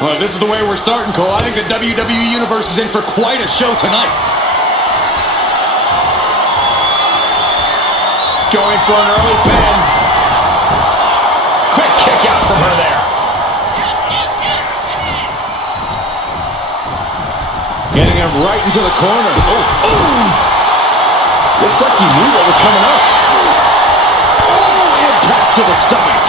Well, if this is the way we're starting, Cole, I think the WWE Universe is in for quite a show tonight. Going for an early pin. Quick kick out from her there. Getting him right into the corner. Oh, oh! Looks like he knew what was coming up. Oh, impact to the stomach.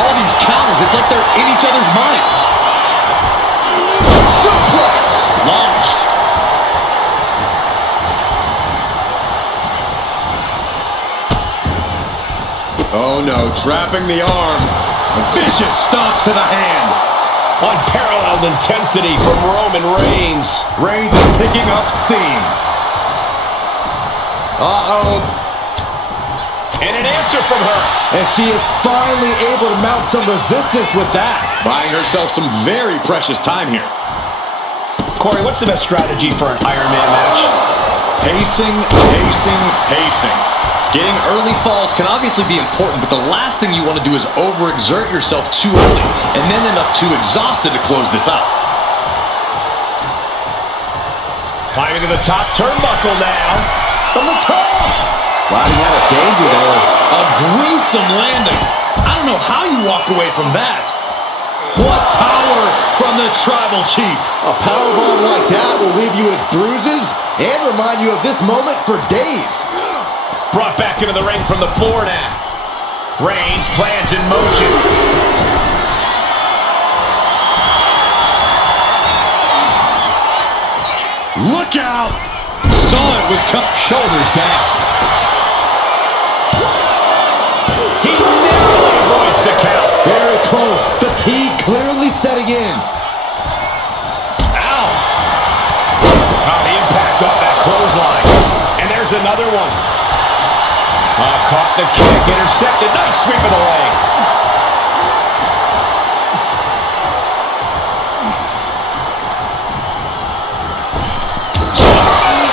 All these counters, it's like they're in each other's minds. Suplex! Launched. Oh no, trapping the arm. Vicious stomps to the hand. Unparalleled intensity from Roman Reigns. Reigns is picking up steam. Uh-oh. And an answer from her. And she is finally able to mount some resistance with that. Buying herself some very precious time here. Corey, what's the best strategy for an Iron Man match? Pacing, pacing, pacing. Getting early falls can obviously be important, but the last thing you want to do is overexert yourself too early and then end up too exhausted to close this out. Climbing to the top turnbuckle now. From the top! Sliding out of danger there. A gruesome landing. I don't know how you walk away from that. What power from the Tribal Chief. A powerbomb like that will leave you with bruises and remind you of this moment for days. Brought back into the ring from the floor now. Reigns plans in motion. Look out! Saw it was coming. Shoulders down. He narrowly avoids the count. Very close. Fatigue clearly setting in. Ow! Oh, the impact off that clothesline. And there's another one. Caught the kick, intercepted. Nice sweep of the leg.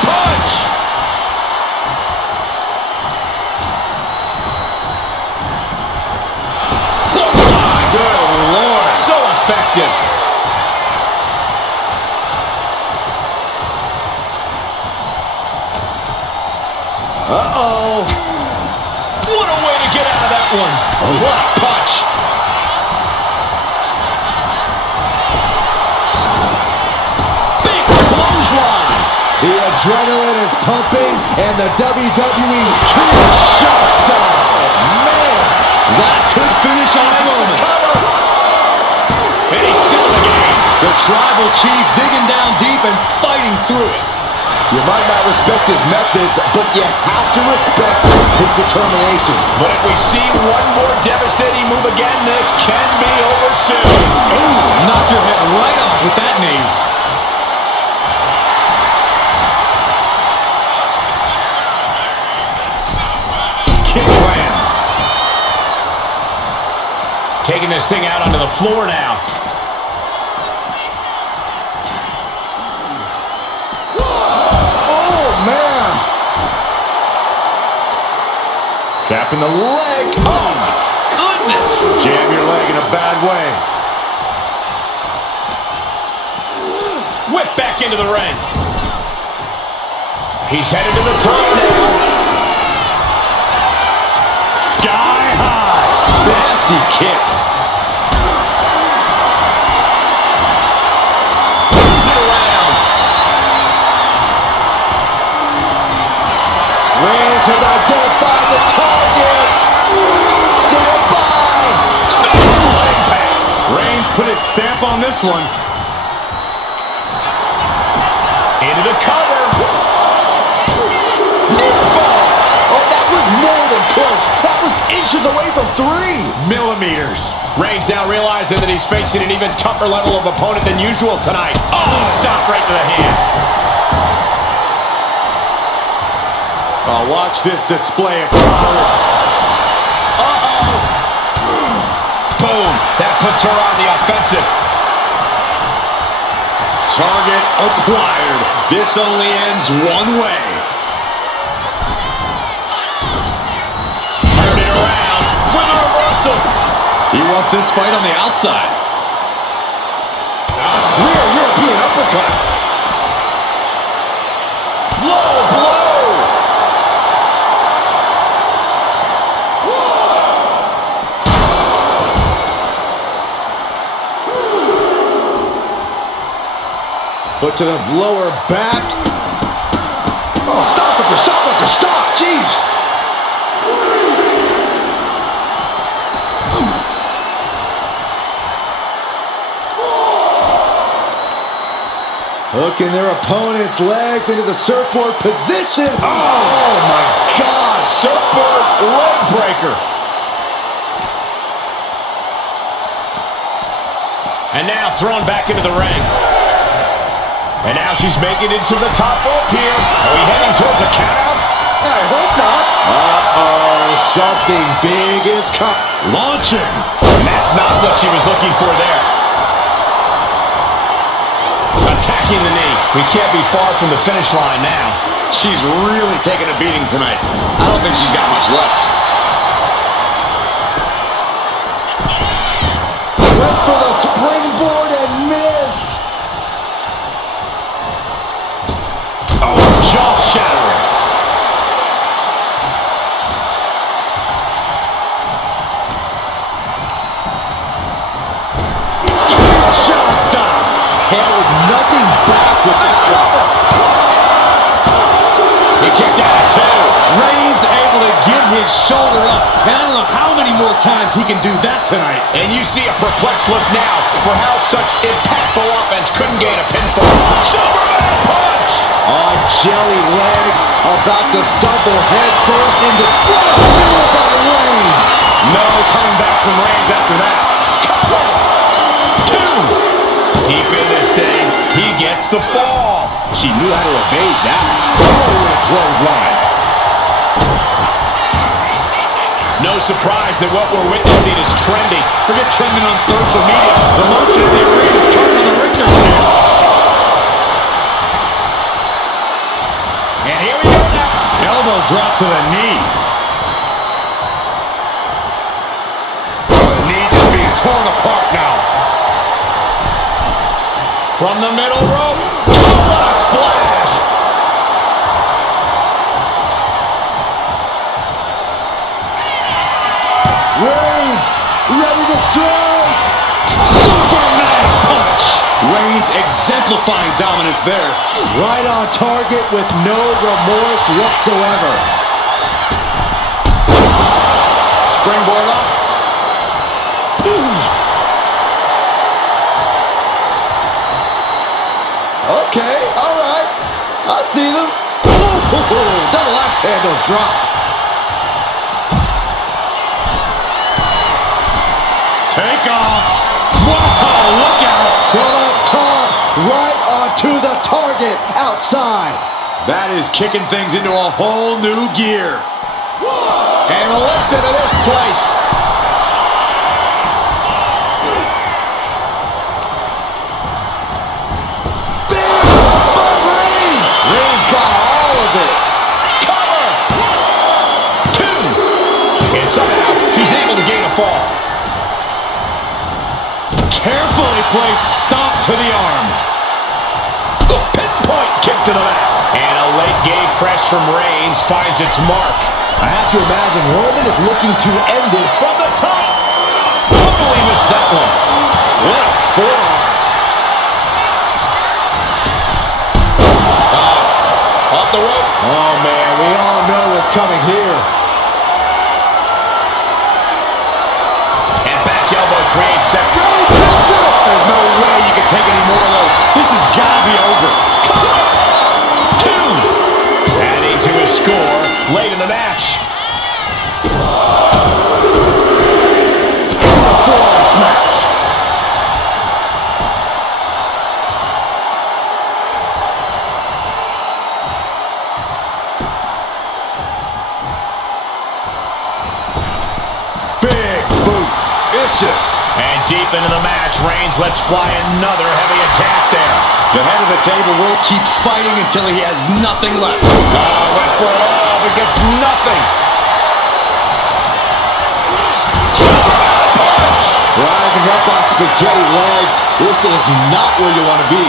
Punch! Clothesline. Good Lord. So effective. Uh-oh. What a way to get out of that one. What a punch. Big clothesline. The adrenaline is pumping, and the WWE can't shut side. Man, that could finish on a moment. And he's still in the game. The Tribal Chief digging down deep and fighting through it. You might not respect his methods, but you have to respect his determination. But if we see one more devastating move again, this can be over soon. Ooh, knock your head right off with that knee. Kick lands. Taking this thing out onto the floor now. Tapping the leg. Oh, my goodness. Jam your leg in a bad way. Whip back into the ring. He's headed to the top now. Sky high. Nasty kick. Turns it around. Reigns has identified the target. Stand by. Reigns put his stamp on this one. Into the cover. Near fall. Oh, that was more than close. That was inches away from 3 millimeters. Reigns now realizing that he's facing an even tougher level of opponent than usual tonight. Oh, stop right to the hand. Oh, watch this display of power. Uh-oh. Boom. That puts her on the offensive. Target acquired. This only ends one way. Turn it around with a reversal. He wants this fight on the outside. Rear European uppercut. Low blow. Foot to the lower back. Oh, stop after stop after stop. Jeez. Hooking their opponent's legs into the surfboard position. Oh my God, surfboard leg breaker. And now thrown back into the ring. And now she's making it to the top rope here. Are we heading towards a countout? I hope not. Uh-oh, something big is coming. Launching. And that's not what she was looking for there. Attacking the knee. We can't be far from the finish line now. She's really taking a beating tonight. I don't think she's got much left. Went for the springboard and missed. Oh, jaw-shattering. Kinshasa held nothing back with the cover. He kicked out at two. Reigns able to get his shoulder up. And I don't know how many more times he can do that tonight. And you see a perplexed look now for how such impactful offense couldn't gain a pinfall. Superman punch! On jelly legs, about to stumble head first into the spear by Reigns. No coming back from Reigns after that. Cover! Two! Deep in this thing, he gets the fall. She knew how to evade that. Oh, a clothesline. No surprise that what we're witnessing is trending. Forget trending on social media. The motion in the arena is charting on the Richter scale. And here we go now. Elbow drop to the knee. The knee is being torn apart now. From the middle rope. Oh, what a splash. Reigns, ready to strike. Superman punch. Reigns exemplifying dominance there. Right on target with no remorse whatsoever. Springboard up. Okay, all right. I see them. Ooh, double axe handle drop. Take off. Whoa, look out. From up top, right onto the target outside. That is kicking things into a whole new gear. And listen to this place. Reigns got all of it. Cover! Two! And somehow, he's able to gain a fall. Carefully placed stomp to the arm. The pinpoint kick to the back. And a late game press from Reigns finds its mark. I have to imagine Roman is looking to end this From the top. Totally missed that one. What a forearm. Off the rope. Oh, man, we all know what's coming here. And back elbow creates separate. There's no way you can take any more of those. This has got to be over. Two. Adding to his score late in the match. The forearm smash. Big boot. Vicious. And deep into the match, Reigns lets fly another heavy attack there. The head of the table will keep fighting until he has nothing left. Went for it all, but gets nothing. Superman punch! spaghetti legs. This is not where you want to be.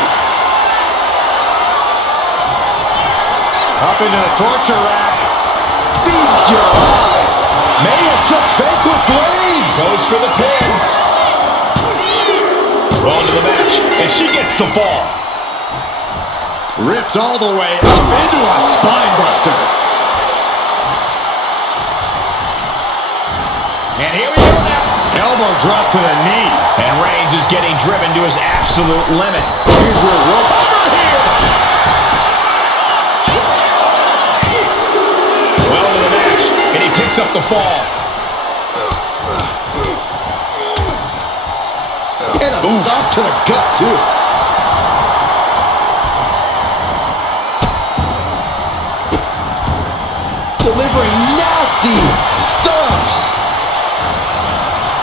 Up into the torture rack. Feast your eyes. May have just vanquished Reigns. Goes for the pin. Roll into the match, and she gets the fall. Ripped all the way up into a spine buster. And here we go now. Elbow drop to the knee. And Reigns is getting driven to his absolute limit. Here's where Roman over here. Well into the match, and he picks up the fall. And a stop to the gut, too. Delivering nasty stumps.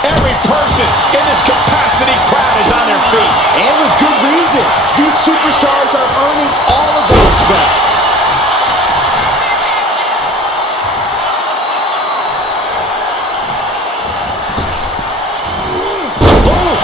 Every person in this capacity crowd is on their feet. And with good reason. These superstars are earning all of the respect. Boom!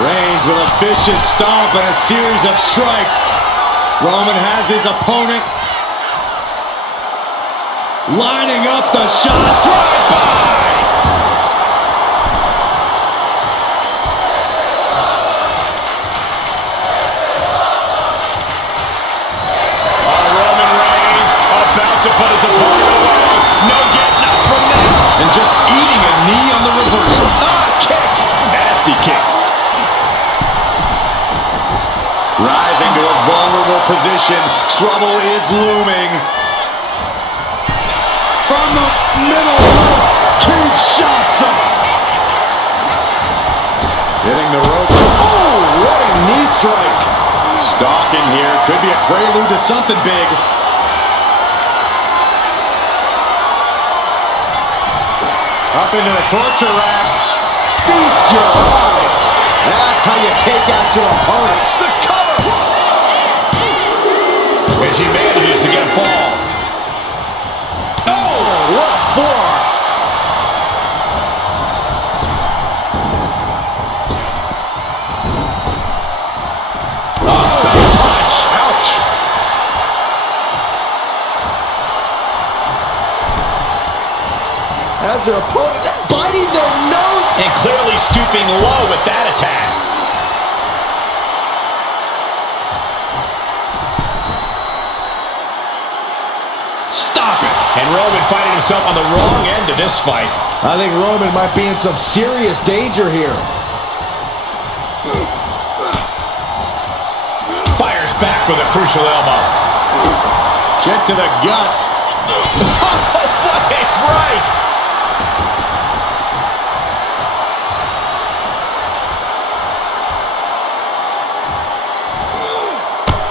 Reigns with a vicious stomp and a series of strikes. Roman has his opponent lining up the shot. Drive by! Roman Reigns about to put his opponent away. No getting up from this. And just eating a knee on the reversal. Kick. Nasty kick. Rising to a vulnerable position. Trouble is looming. From the middle, Kinshasa. Hitting the ropes. Oh, what a knee strike. Stalking here. Could be a prelude to something big. Up into the torture rack. Feast your eyes. That's how you take out your opponents. The cover. And she manages to get a fall. Oh, what for? Oh, big punch. Ouch. As their opponent biting their nose. And clearly stooping low with that attack. Stop it. And Roman finding himself on the wrong end of this fight. I think Roman might be in some serious danger here. Fires back with a crucial elbow. Kick to the gut. Right.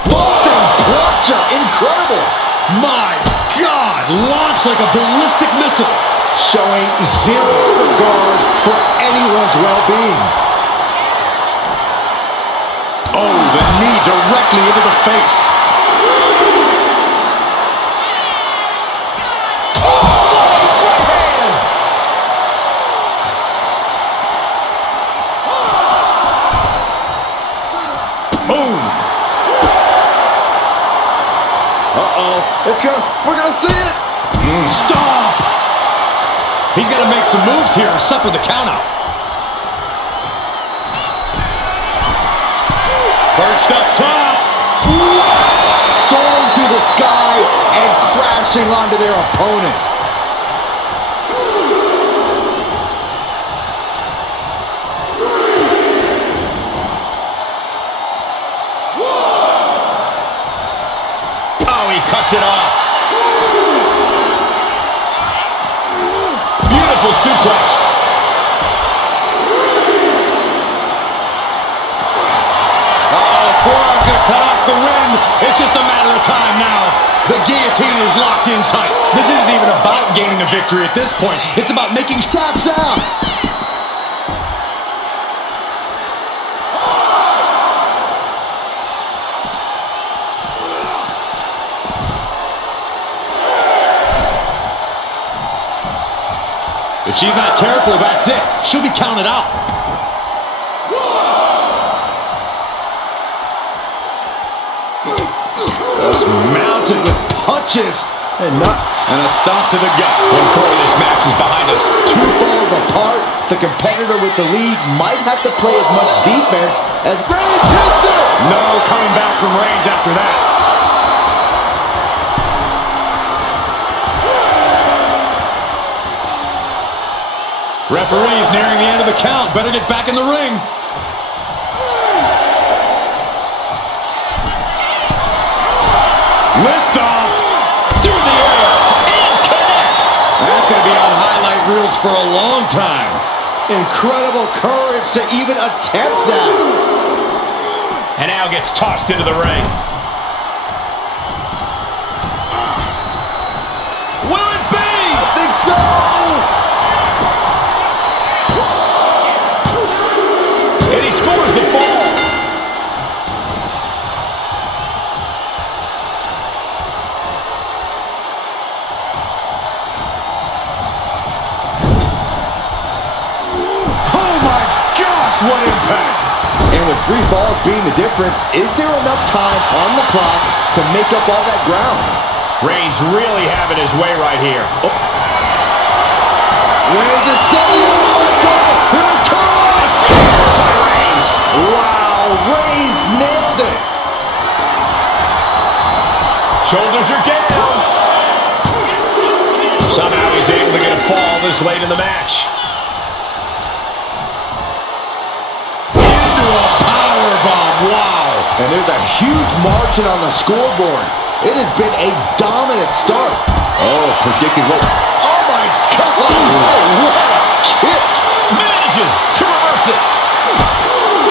Vaulting plancha. Incredible. My God. Launched like a ballistic missile. Showing zero regard for anyone's well-being. Oh, the knee directly into the face. We're gonna see it. Stop! He's got to make some moves here or suffer the countout. First up top. What? Soaring through the sky and crashing onto their opponent. Oh, he cuts it off. Beautiful suplex. Forearm's going to cut off the wind. It's just a matter of time now. The guillotine is locked in tight. This isn't even about gaining a victory at this point. It's about making Taps out. she's not careful, that's it. She'll be counted out. Just mounted with punches and a stomp to the gut. And Corey, this match is behind us. Two falls apart. The competitor with the lead might have to play as much defense as Reigns hits it. No coming back from Reigns after that. Referee's nearing the end of the count. Better get back in the ring. Lift off through the air and connects. That's going to be on highlight reels for a long time. Incredible courage to even attempt that. And now gets tossed into the ring. Will it be? I think so. And he scores the fall. What impact! And with 3 falls being the difference, is there enough time on the clock to make up all that ground? Reigns really having his way right here. Oh. Reigns is setting it up. Here it comes! By Reigns. Wow, Reigns nailed it. Shoulders are down. Somehow he's able to get a fall this late in the match. Wow. And there's a huge margin on the scoreboard. It has been a dominant start. Oh, predicting what? Oh, my God. Oh, what a kick. Manages to reverse it.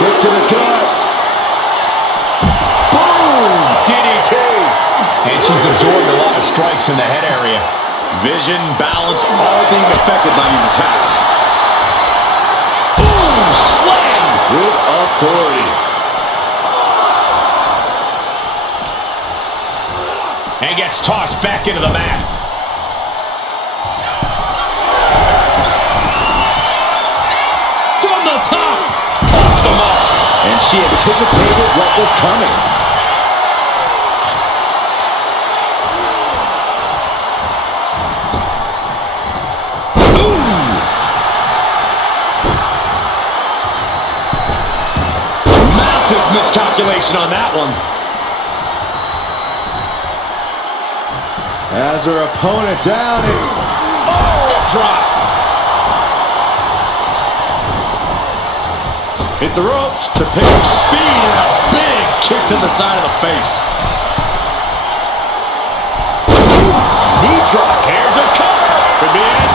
Kick to the gut. Boom. DDT. And she's absorbed a lot of strikes in the head area. Vision, balance, all being affected by these attacks. Boom. Slam with authority. And gets tossed back into the mat. From the top. Off the mark. And she anticipated what was coming. Ooh. Massive miscalculation on that one. As her opponent down and Drop. Hit the ropes to pick up speed and a big kick to the side of the face. knee drop. Here's a cover. Could be it.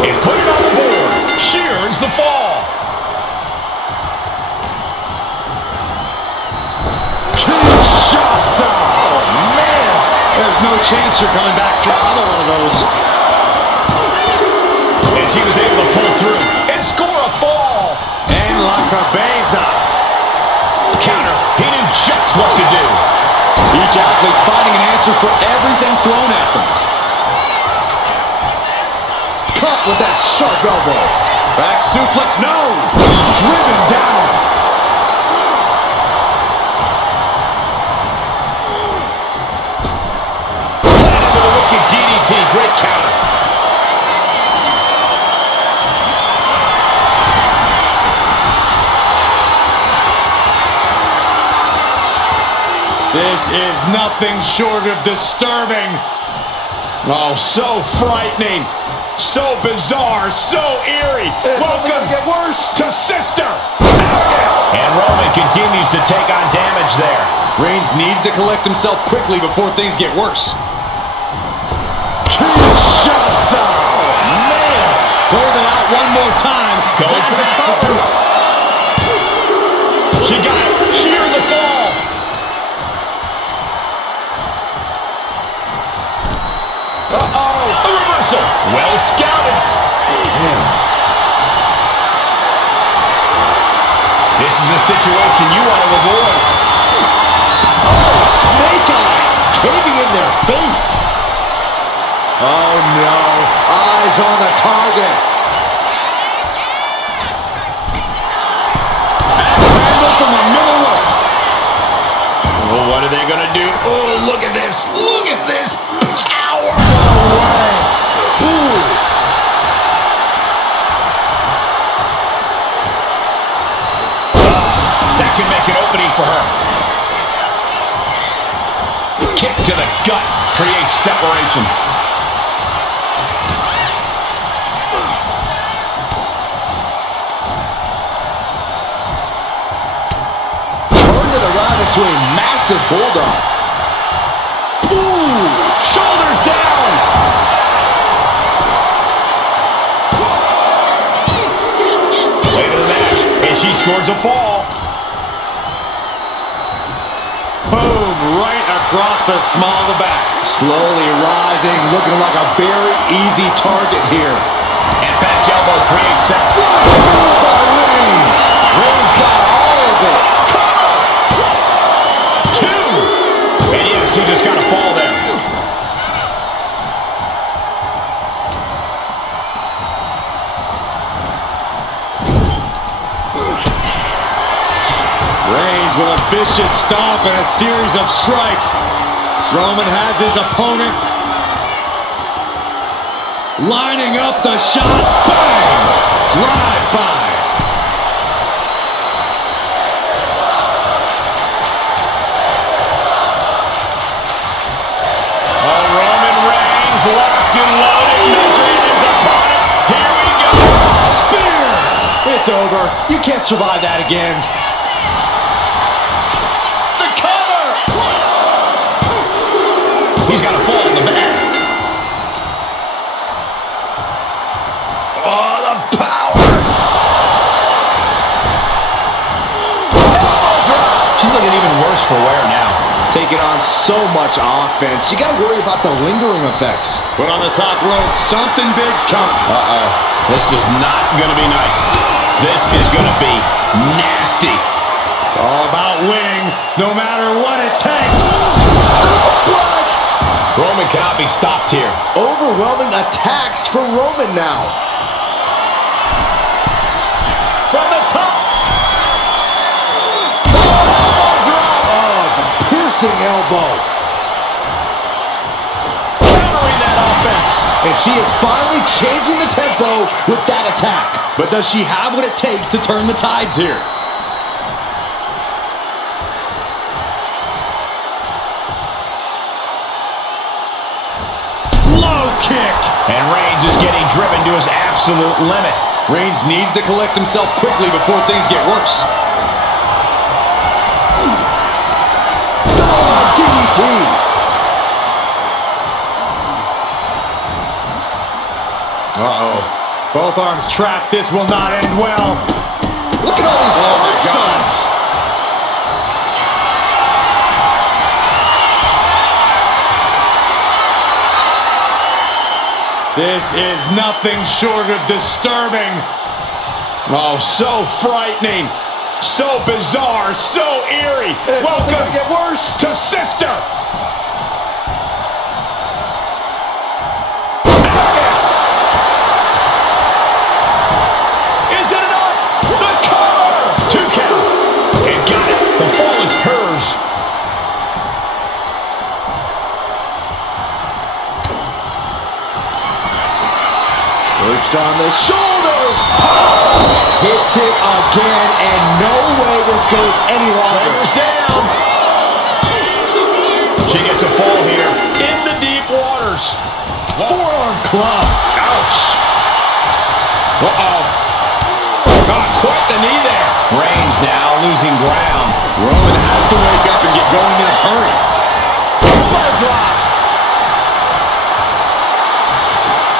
And put it on the board. She earns the fall. There's no chance you're coming back for another one of those. And she was able to pull through and score a fall. And La Cabeza. Counter. He knew just what to do. Each athlete finding an answer for everything thrown at them. Caught with that sharp elbow. Back suplex, no. Driven down. DDT, great counter. This is nothing short of disturbing. Oh, so frightening. So bizarre. So eerie. Welcome Get worse. to Sister. And Roman continues to take on damage there. Reigns needs to collect himself quickly before things get worse. Holding out one more time. Going for the cover. She got it. She earned the fall. Uh-oh. A reversal. Well scouted. Man. This is a situation you want to avoid. Oh, snake eyes. caving in their face. Oh, no. Eyes on the target. Axe handle from the middle rope. Oh, what are they going to do? Oh, look at this. Look at this. Power. No way. Ooh. That can make an opening for her. Kick to the gut creates separation. Turned it around into a massive bulldog. Ooh, shoulders down. Later in the match, and she scores a fall. Boom, right across the small of the back. Slowly rising, looking like a very easy target here. And back elbow creates that. Move by Reigns. Reigns got all of it. Two. And yeah, she just got a fall there. Reigns with a vicious stomp and a series of strikes. Roman has his opponent lining up the shot. Bang! Drive by. Oh, Roman Reigns locked and loaded, measuring his opponent. Here we go. Spear! It's over. You can't survive that again. The cover! He's got a fall in the back. Oh, the power. Elbow drop. She's looking even worse for wear now. Taking on so much offense. You got to worry about the lingering effects. Put on the top rope. Something big's coming. Uh-oh. This is not going to be nice. This is going to be nasty. It's all about winning, no matter what it takes. Superplex! Roman cannot be stopped here. Overwhelming attacks from Roman now. From the top. Elbow drop! Oh, it's a piercing elbow. Countering that offense. And she is finally changing the tempo with that attack. But does she have what it takes to turn the tides here? Low kick. And Reigns is getting driven to his absolute limit. Reigns needs to collect himself quickly before things get worse. DDT. Uh-oh. Both arms trapped. This will not end well. Look at all these tombstones. This is nothing short of disturbing. Oh, so frightening. So bizarre. So eerie. It's Welcome gonna get worse. to Sister. Is it enough? The cover. 2 count. And got it. The fall is hers. Perched on the shoulders. Hits it again, and no way this goes any longer. Shoulders down. She gets a fall here in the deep waters. Forearm club. Ouch. Uh-oh. Got quite the knee there. Reigns now losing ground. Roman has to wake up and get going in a hurry. Elbow drop.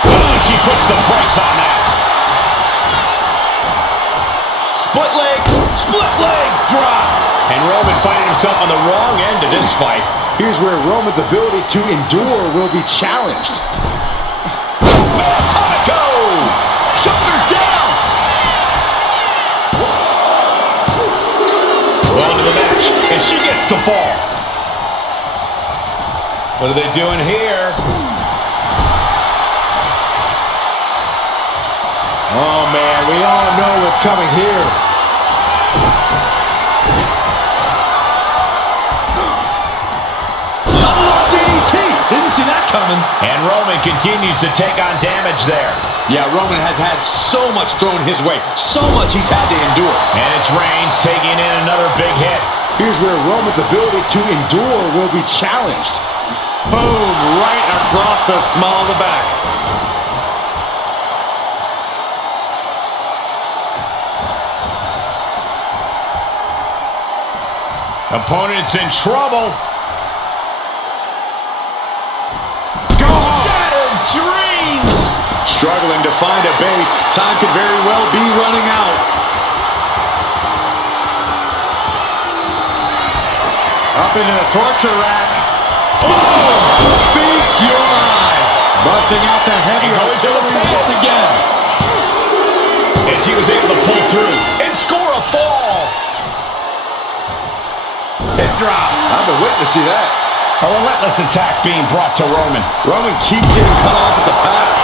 Ooh, she puts the brakes on that. Split leg drop. And Roman finding himself on the wrong end of this fight. Here's where Roman's ability to endure will be challenged. Atomico. Shoulders down. Well into the match, and she gets the fall. What are they doing here? Oh, man, we all know what's coming here. DDT! Didn't see that coming. And Roman continues to take on damage there. Yeah, Roman has had so much thrown his way. So much he's had to endure. And it's Reigns taking in another big hit. Here's where Roman's ability to endure will be challenged. Boom, right across the small of the back. Opponent's in trouble. Go on. Shattered dreams. Struggling to find a base. Time could very well be running out. Up into the torture rack. Oh! Feast your eyes. Busting out the heavy artillery once again. As he was able to pull through and score a fall. Hip drop. I've been witnessing that. A relentless attack being brought to Roman. Roman keeps getting cut off at the pass.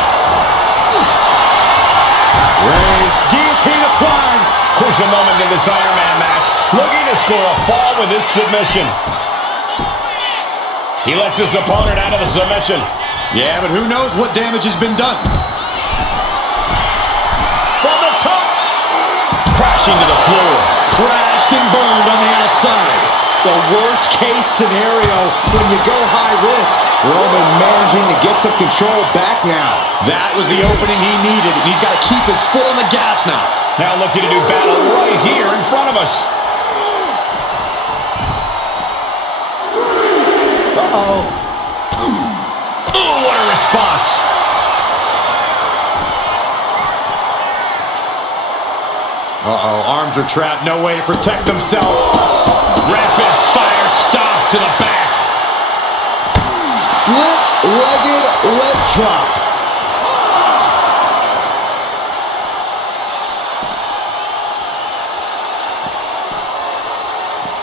Reigns, guillotine applied. Crucial moment in this Iron Man match. Looking to score a fall with this submission. He lets his opponent out of the submission. Yeah, but who knows what damage has been done. From the top. Crashing to the floor. Crashed and burned on the outside. The worst case scenario when you go high risk. Roman managing to get some control back now. That was the opening he needed, and he's got to keep his foot on the gas now. Now looking to do battle right here in front of us. Uh-oh. Oh, what a response. Uh-oh, arms are trapped, no way to protect himself. Rapid fire stops to the back. Split-legged leg drop.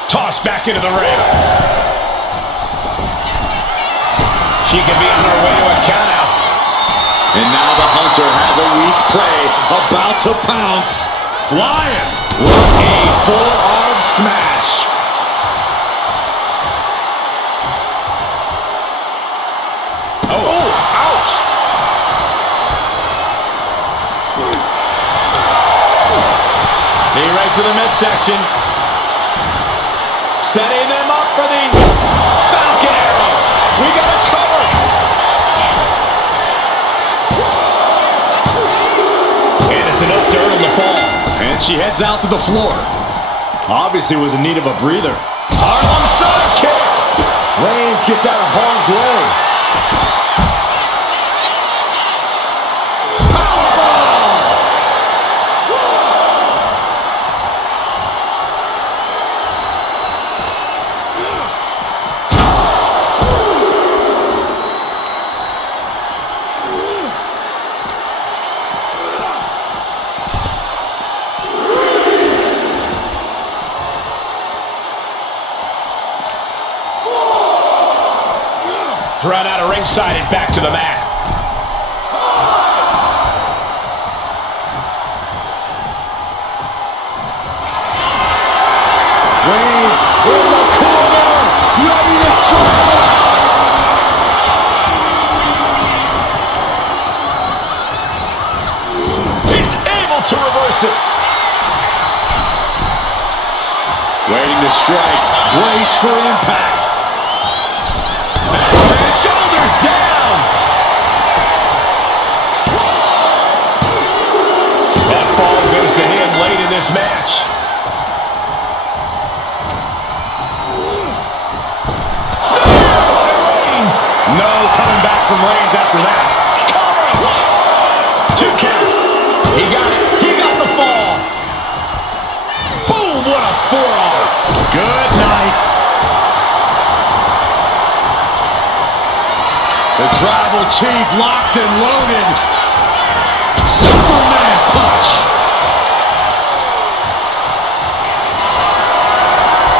Tossed back into the ring. She could be on her way to a countout. And now the Hunter has a weak play, about to pounce. Flying. What a forearm smash. Oh, ouch. Knee right to the midsection. Setting them up for the Falcon Arrow. We got a cover. And it's enough to earn the fall. And she heads out to the floor. Obviously was in need of a breather. Harlem sidekick. Reigns gets out of harm's way. Thrown out of ringside and back to the mat. Reigns in the corner, ready to strike. He's able to reverse it. Waiting to strike. Brace for impact. Shoulders down. That fall goes to him late in this match. Reigns. No coming back from Reigns after that. Cover. 2 count. He got it. He got the fall. Boom, what a forearm. Good night. The Tribal Chief locked and loaded. Superman punch.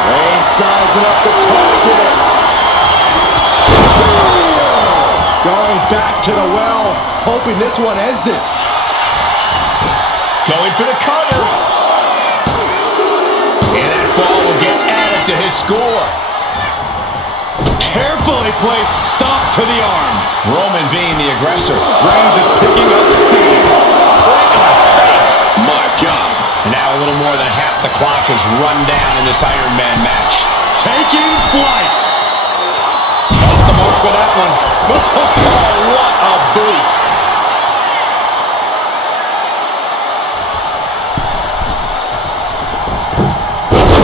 Reigns sizing up the target. Super to the well, hoping this one ends it. Going for the cover. And that fall will get added to his score. Carefully placed stomp to the arm. Roman being the aggressor. Reigns is picking up steam. Right in the face. My God. And now a little more than half the clock is run down in this Iron Man match. Taking flight. Off the mark for that one. Oh, what a boot.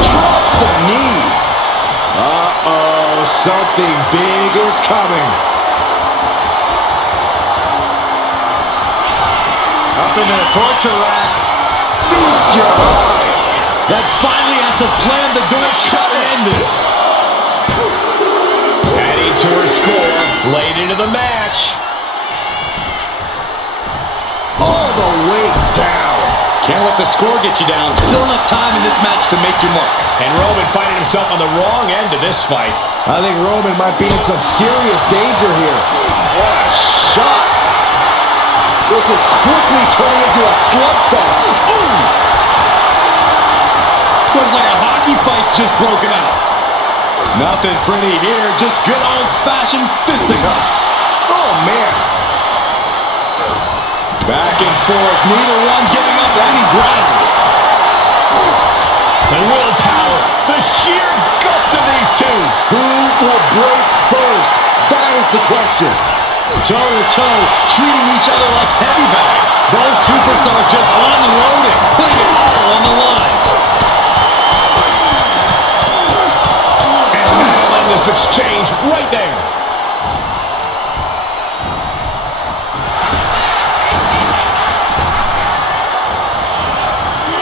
Drops a knee. Uh-oh, something big is coming. Up into the torture rack. Feast your eyes. That finally has to slam the door shut and end this. Adding to her score. Late into the match. All the way down. Can't let the score get you down. Still enough time in this match to make your mark. And Roman finding himself on the wrong end of this fight. I think Roman might be in some serious danger here. What a shot. This is quickly turning into a slugfest. Ooh! Looks like a hockey fight's just broken out. Nothing pretty here, just good old-fashioned fisticuffs. Oh, man. Back and forth, neither one giving up any ground. The willpower, the sheer guts of these two. Who will break first? That is the question. Toe-to-toe, treating each other like heavy bags. Both superstars just unloading, putting it all on the line. And that'll end this exchange right there.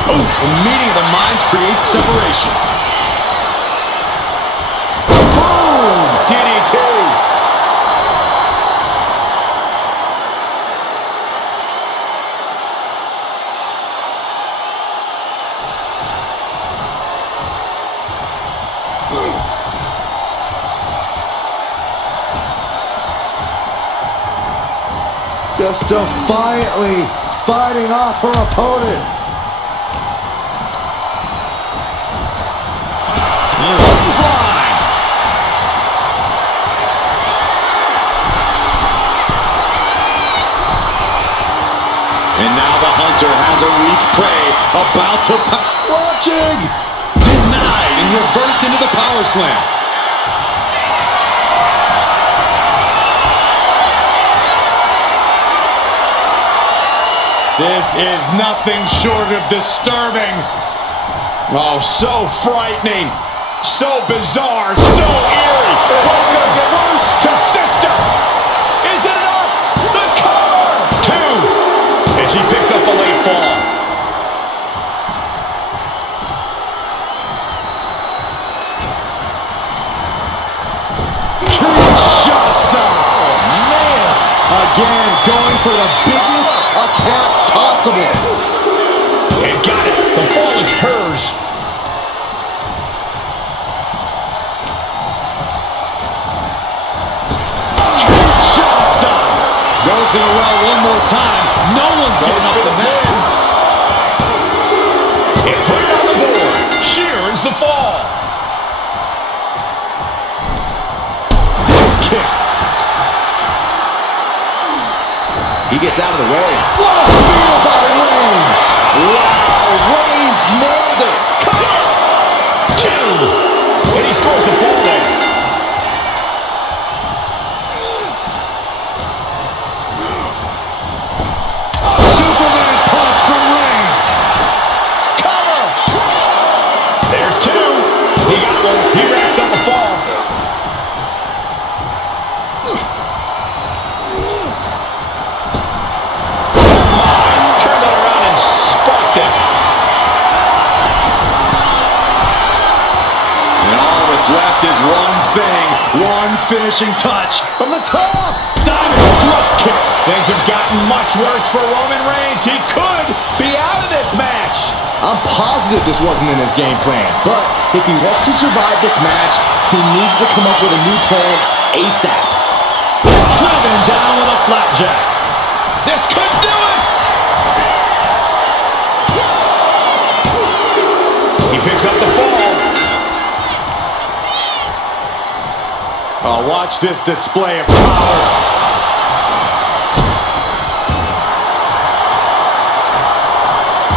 Oof, a meeting of the minds creates separation. Boom! DDT. Just defiantly fighting off her opponent. And now the hunter has a weak prey about to Watching. denied and reversed into the power slam. This is nothing short of disturbing. Oh, so frightening. So bizarre. So eerie. What could get worse to sister? Is it enough? The cover. Two. And she picks up the late fall. Kinshasa. Man. Again, going for the biggest attack possible. And got it. The fall is hers. Kinshasa. Goes to the well one more time. No one's getting up from that. And put it on the board. She earns the fall. Stiff kick. He gets out of the way. What a steal by Reigns. Wow, Reigns nailed it. Cover. Two. And he scores the fall there. Superman punch from Reigns. Cover. There's two. He got one. He racks up a fall. Turned that around and spiked it. And all that's left is one thing, one finishing touch. From the top. Diamond thrust kick. Things have gotten much worse for Roman Reigns. He could be out of this match. I'm positive this wasn't in his game plan, but if he wants to survive this match, he needs to come up with a new plan ASAP. Driven down with a flapjack. This could do it! He picks up the fall. Oh, watch this display of power.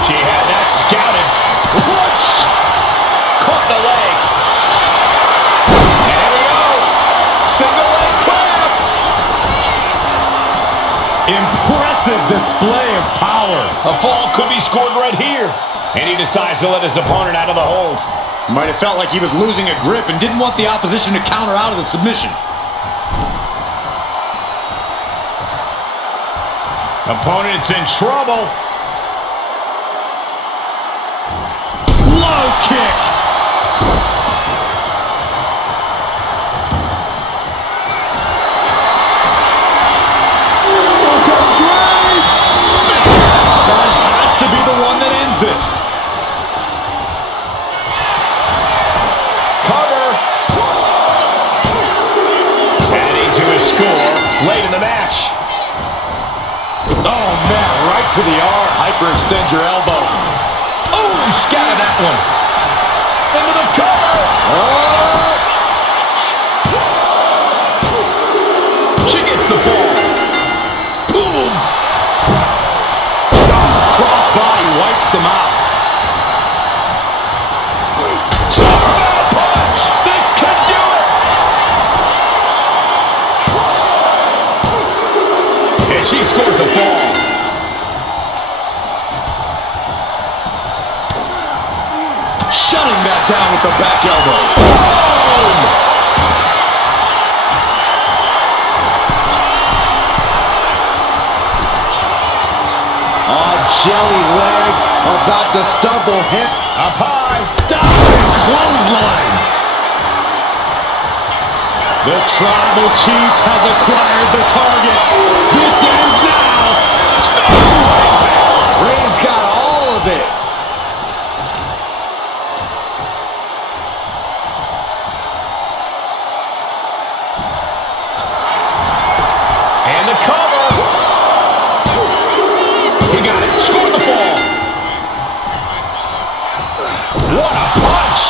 She had that scouted. Whoosh! Caught the leg. And here we go. Single leg crab. Impressive display of power. A fall could be scored right here. And he decides to let his opponent out of the hold. Might have felt like he was losing a grip and didn't want the opposition to counter out of the submission. Opponent's in trouble. Low kick. Here comes Reigns! That has to be the one that ends this. Cover. Adding to his score late in the match. Oh, man, right to the arm. Hyperextend your elbow. Oh, he scattered that one. Into the cover. Oh! She gets the ball. Boom. Crossbody wipes them out. Talk about a punch. This could do it. And she scores the fall. Shutting that down with the back elbow. Oh, jelly legs about to stumble him. Up high. Diving clothesline. The Tribal Chief has acquired the target. This ends now. Reigns got all of it. And the cover. He got it. Scored the fall. What a punch.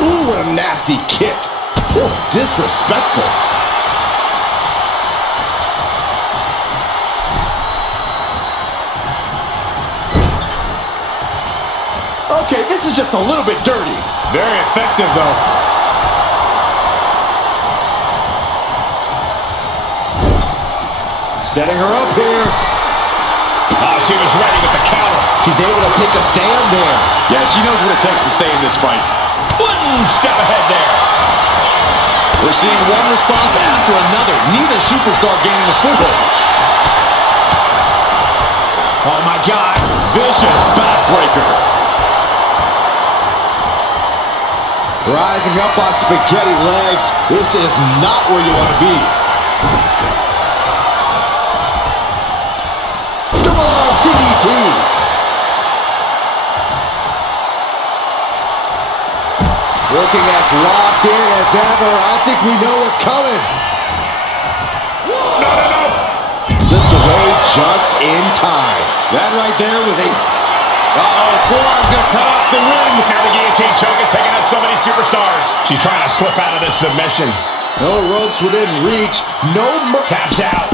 Ooh, what a nasty kick. Feels disrespectful. Okay, this is just a little bit dirty. Very effective, though. Setting her up here. Oh, she was ready with the counter. She's able to take a stand there. Yeah, she knows what it takes to stay in this fight. One step ahead there. We're seeing one response after another. Neither superstar gaining a foothold. Oh, my God. Vicious backbreaker. Rising up on spaghetti legs. This is not where you want to be. Come on, DDT. Looking as locked in as ever. I think we know what's coming. No. Slips away just in time. That right there was a... Uh-oh, forearm's gonna cut off the ring. Now the guillotine choke is taking out so many superstars. She's trying to slip out of this submission. No ropes within reach. No Taps out.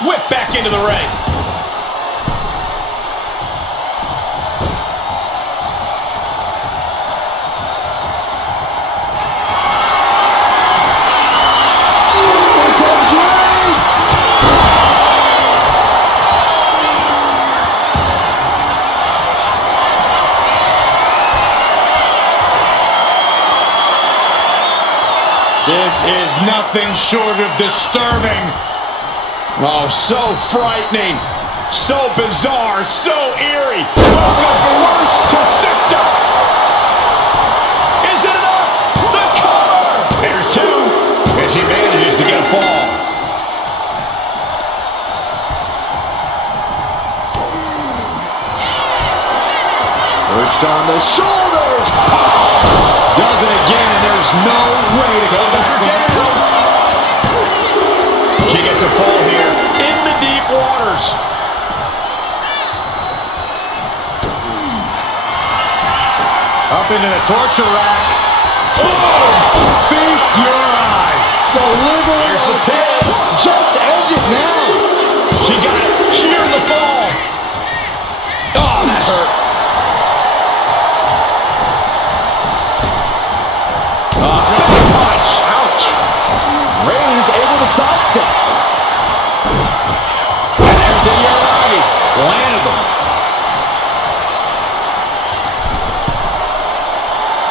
Whip back into the ring. Here comes Reigns. This is nothing short of disturbing. Oh, so frightening. So bizarre. So eerie. Welcome the worst to system. Is it enough? The cover. There's two. And she manages to get a fall. on the shoulders. Does it again, and there's no way to go back from that. She gets a fall here in the deep waters. Up into the torture rack. Oh! Feast your eyes. Deliver. Here's the pin. Just end it now. She got it. Shear the fall. Oh, that hurt. Back punch. Ouch. Reigns able to sidestep. And there's the Uragi. Landed them.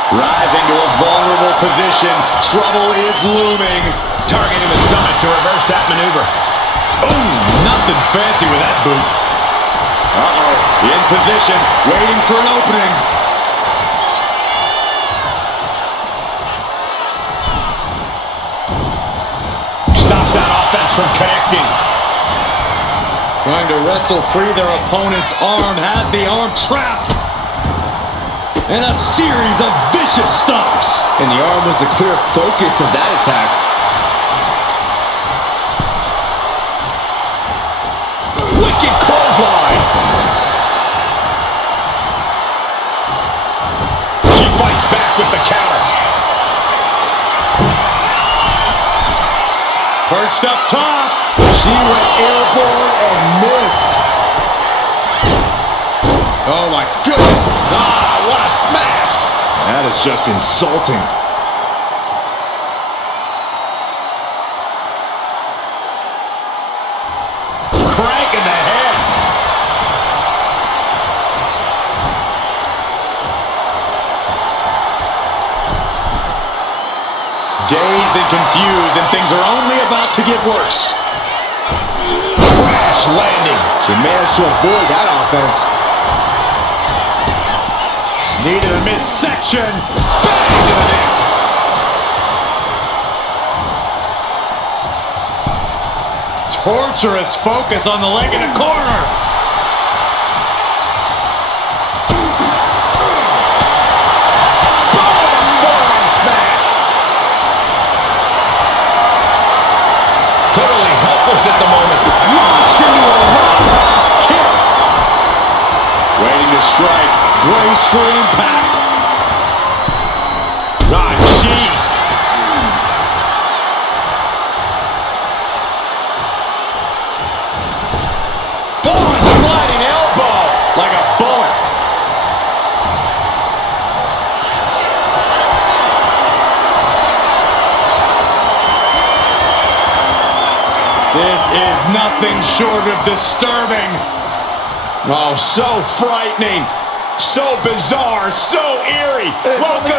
Rising to a vulnerable position. Trouble is looming. Targeting the stomach to reverse that maneuver. Ooh, nothing fancy with that boot. Uh-oh. In position, waiting for an opening. Stops that offense from connecting. Trying to wrestle free their opponent's arm. Has the arm trapped. And a series of vicious stomps. And the arm was the clear focus of that attack. Wicked clothesline. She fights back with the counter. Perched up top. She went airborne and missed. Oh my goodness. Ah, what a smash. That is just insulting. Crank in the head. Dazed and confused, and things are only about to get worse. Crash landing. She managed to avoid that offense. Knee to the midsection. Bang to the neck. Torturous focus on the leg in the corner. Forearm smash. Totally helpless at the moment. Launched into a roundhouse kick. Waiting to strike. Brace for impact. Ah, jeez. Oh, a sliding elbow. Like a bullet. This is nothing short of disturbing. Oh, so frightening. So bizarre. So eerie. Welcome